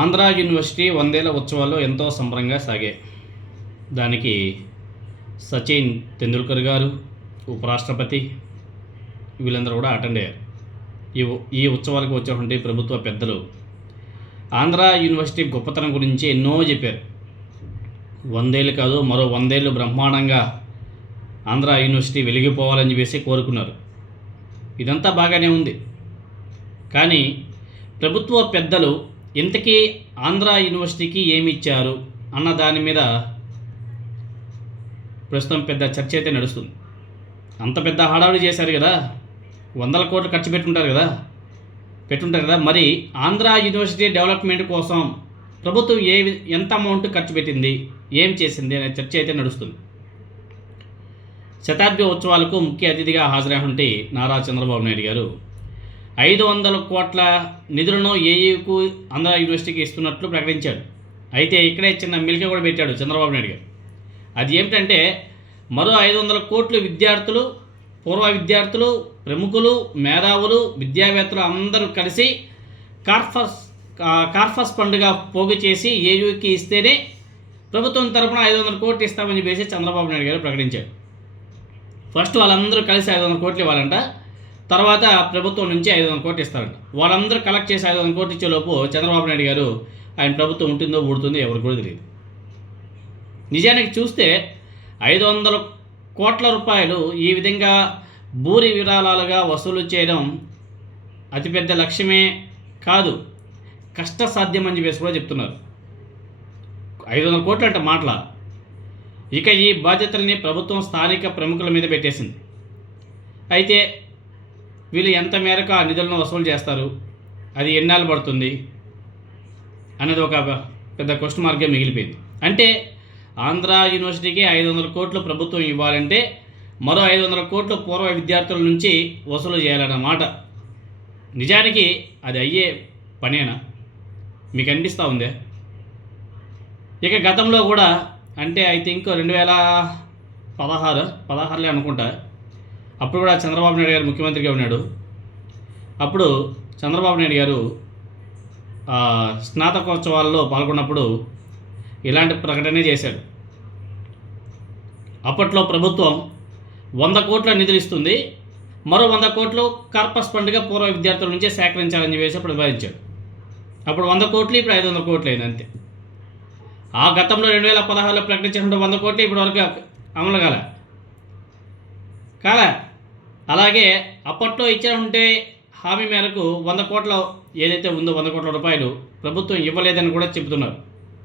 Andhra university 100వ ఉత్సవాలు ఎంతో సంబరంగా సాగాయి. దానికి సచిన్ తెండూల్కర్ గారు, ఉపరాష్ట్రపతి వీళ్ళందరూ కూడా అటెండ్ అయ్యారు. ఈ ఉత్సవాలకు వచ్చేటువంటి ప్రభుత్వ పెద్దలు ఆంధ్రా యూనివర్సిటీ గొప్పతనం గురించి ఎన్నో చెప్పారు. 100 ఏళ్ళు కాదు, మరో 100 ఏళ్ళు బ్రహ్మాండంగా ఆంధ్రా యూనివర్సిటీ వెలిగిపోవాలని చెప్పేసి కోరుకున్నారు. ఇదంతా బాగానే ఉంది. కానీ ప్రభుత్వ పెద్దలు ఇంతకీ ఆంధ్రా యూనివర్సిటీకి ఏమి ఇచ్చారు అన్న దాని మీద ప్రస్తుతం పెద్ద చర్చ అయితే నడుస్తుంది. అంత పెద్ద హడావుడి చేశారు కదా, 100 కోట్లు ఖర్చు పెట్టుంటారు కదా. మరి ఆంధ్రా యూనివర్సిటీ డెవలప్మెంట్ కోసం ప్రభుత్వం ఎంత అమౌంట్ ఖర్చు పెట్టింది, ఏం చేసింది అనే చర్చ అయితే నడుస్తుంది. శతాబ్ది ఉత్సవాలకు ముఖ్య అతిథిగా హాజరైనటువంటి నారా చంద్రబాబు నాయుడు గారు 500 కోట్ల నిధులను ఏయూకు ఆంధ్రా యూనివర్సిటీకి ఇస్తున్నట్లు ప్రకటించాడు. అయితే ఇక్కడే చిన్న మిల్క కూడా పెట్టాడు చంద్రబాబు నాయుడు గారు. అది ఏమిటంటే మరో 500 కోట్లు విద్యార్థులు, పూర్వ విద్యార్థులు, ప్రముఖులు, మేధావులు, విద్యావేత్తలు అందరూ కలిసి కార్పస్ పండుగ పోగు చేసి ఏయూకి ఇస్తేనే ప్రభుత్వం తరపున 500 కోట్లు ఇస్తామని చెప్పేసి చంద్రబాబు నాయుడు గారు ప్రకటించాడు. ఫస్ట్ వాళ్ళందరూ కలిసి 500 కోట్లు ఇవ్వాలంట, తర్వాత ప్రభుత్వం నుంచి 500 కోట్లు ఇస్తారంట. వాళ్ళందరూ కలెక్ట్ చేసి 500 కోట్లు ఇచ్చేలోపు చంద్రబాబు నాయుడు గారు ఆయన ప్రభుత్వం ఉంటుందో ఊడుతుందో ఎవరికి కూడా తెలియదు. నిజానికి చూస్తే 500 కోట్ల రూపాయలు ఈ విధంగా భూరి విరాళాలుగా వసూలు చేయడం అతిపెద్ద లక్ష్యమే కాదు, కష్టసాధ్యం అని చెప్పేసి కూడా చెప్తున్నారు. 500 కోట్లు అంటే మాటల. ఇక ఈ బాధ్యతల్ని ప్రభుత్వం స్థానిక ప్రముఖుల మీద పెట్టేసింది. అయితే వీళ్ళు ఎంత మేరకు ఆ నిధులను వసూలు చేస్తారు, అది ఎన్నాళ్ళు పడుతుంది అనేది ఒక పెద్ద క్వశ్చన్ మార్క్గా మిగిలిపోయింది. అంటే ఆంధ్రా యూనివర్సిటీకి 500 కోట్లు ప్రభుత్వం ఇవ్వాలంటే మరో 500 కోట్లు పూర్వ విద్యార్థుల నుంచి వసూలు చేయాలన్నమాట. నిజానికి అది అయ్యే పనేనా మీకు అనిపిస్తూ ఉందే? ఇక గతంలో కూడా అంటే ఐ థింక్ 2016 అనుకుంటా, అప్పుడు కూడా చంద్రబాబు నాయుడు గారు ముఖ్యమంత్రిగా ఉన్నాడు. అప్పుడు చంద్రబాబు నాయుడు గారు స్నాతకోత్సవాల్లో పాల్గొన్నప్పుడు ఇలాంటి ప్రకటనే చేశాడు. అప్పట్లో ప్రభుత్వం 100 కోట్ల నిధులు ఇస్తుంది, మరో 100 కోట్లు కార్పస్ పండుగ పూర్వ విద్యార్థుల నుంచే సేకరించాలని చెప్పేసి ప్రతిపాదించాడు. అప్పుడు 100 కోట్లు, ఇప్పుడు 500 కోట్లు అయింది అంతే. ఆ గతంలో 2016లో ప్రకటించిన 100 కోట్లు ఇప్పటి వరకు అమలు కాలే. అలాగే అప్పట్లో ఇచ్చినటువంటి హామీ మేరకు 100 కోట్ల ఏదైతే ఉందో 100 కోట్ల రూపాయలు ప్రభుత్వం ఇవ్వలేదని కూడా చెబుతున్నారు.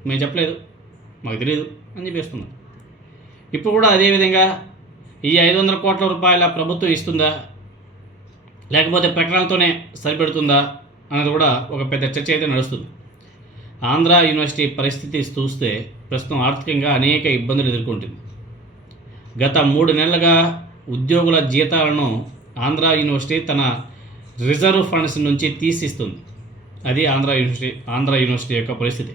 మేము చెప్పలేదు, మాకు తెలియదు అని చెప్పేస్తున్నారు. ఇప్పుడు కూడా అదేవిధంగా ఈ 500 కోట్ల రూపాయల ప్రభుత్వం ఇస్తుందా, లేకపోతే ప్రకటనతోనే సరిపెడుతుందా అన్నది కూడా ఒక పెద్ద చర్చ అయితే నడుస్తుంది. ఆంధ్రా యూనివర్సిటీ పరిస్థితి చూస్తే ప్రస్తుతం ఆర్థికంగా అనేక ఇబ్బందులు ఎదుర్కొంటుంది. గత 3 నెలలుగా ఉద్యోగుల జీతాలను ఆంధ్రా యూనివర్సిటీ తన రిజర్వ్ ఫండ్స్ నుంచి తీసిస్తుంది. అది ఆంధ్రా యూనివర్సిటీ యొక్క పరిస్థితి.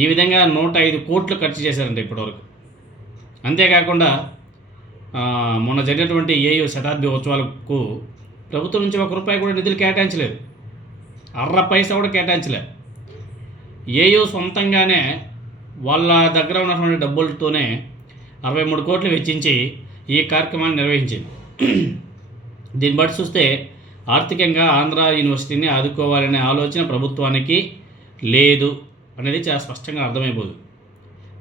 ఈ విధంగా 105 కోట్లు ఖర్చు చేశారంటే ఇప్పటివరకు. అంతేకాకుండా మొన్న జరిగినటువంటి ఏయూ శతాబ్ది ఉత్సవాలకు ప్రభుత్వం నుంచి ₹1 కూడా నిధులు కేటాయించలేదు, అర్ర పైసా కూడా కేటాయించలేదు. ఏయూ సొంతంగానే వాళ్ళ దగ్గర ఉన్నటువంటి డబ్బులతోనే 63 కోట్లు వెచ్చించి ఈ కార్యక్రమాన్ని నిర్వహించింది. దీన్ని బట్టి చూస్తే ఆర్థికంగా ఆంధ్రా యూనివర్సిటీని ఆదుకోవాలనే ఆలోచన ప్రభుత్వానికి లేదు అనేది చాలా స్పష్టంగా అర్థమైపోదు.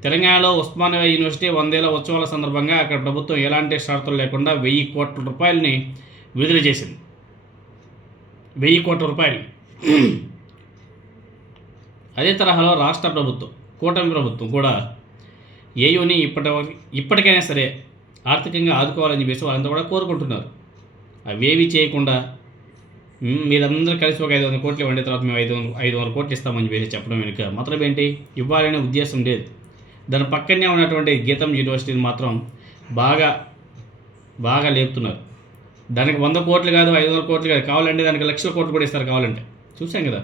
తెలంగాణలో ఉస్మానియా యూనివర్సిటీ 100 ఏళ్ల ఉత్సవాల సందర్భంగా అక్కడ ప్రభుత్వం ఎలాంటి షరతులు లేకుండా 1000 కోట్ల రూపాయలని విడుదల చేసింది. 1000 కోట్ల రూపాయలు. అదే తరహాలో రాష్ట్ర ప్రభుత్వం, కూటమి ప్రభుత్వం కూడా ఏయూని ఇప్పటికైనా సరే ఆర్థికంగా ఆదుకోవాలని చెప్పేసి వాళ్ళంతా కూడా కోరుకుంటున్నారు. అవేవి చేయకుండా మీరందరూ కలిసి ఒక 500 కోట్లు ఇవ్వండి, తర్వాత మేము 500 కోట్లు ఇస్తామని చెప్పేసి చెప్పడం వెనుక మాత్రం ఏంటి, ఇవ్వాలనే ఉద్దేశం లేదు. దాని పక్కనే ఉన్నటువంటి గీతం యూనివర్సిటీని మాత్రం బాగా లేపుతున్నారు. దానికి 100 కోట్లు కాదు, 500 కోట్లు కాదు, కావాలంటే దానికి 1,00,000 కోట్లు కూడా ఇస్తారు కావాలంటే. చూసాం కదా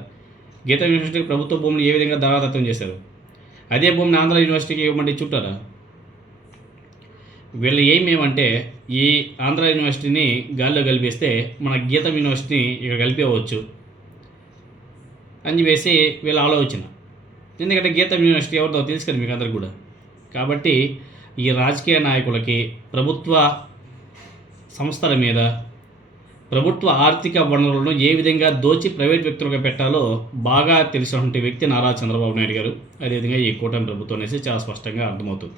గీతం యూనివర్సిటీకి ప్రభుత్వ భూమిని ఏ విధంగా దారాదత్తం చేశారు. అదే భూమిని ఆంధ్ర యూనివర్సిటీకి ఇవ్వమంటే చుట్టారా? వీళ్ళు ఏమేమంటే ఈ ఆంధ్ర యూనివర్సిటీని గాల్లో కలిపేస్తే మన గీతం యూనివర్సిటీని ఇక్కడ కలిపేవచ్చు. అని చెప్పేసి వీళ్ళ ఆలోచన. ఎందుకంటే గీతం యూనివర్సిటీ ఎవరిదో తెలుసు కదా మీకు అందరికి కూడా. కాబట్టి ఈ రాజకీయ నాయకులకి ప్రభుత్వ సంస్థల మీద ప్రభుత్వ ఆర్థిక వనరులను ఏ విధంగా దోచి ప్రైవేట్ వ్యక్తులుగా పెట్టాలో బాగా తెలిసినటువంటి వ్యక్తి నారా చంద్రబాబు నాయుడు గారు. అదేవిధంగా ఈ కూటమి ప్రభుత్వం అనేసి చాలా స్పష్టంగా అర్థమవుతుంది.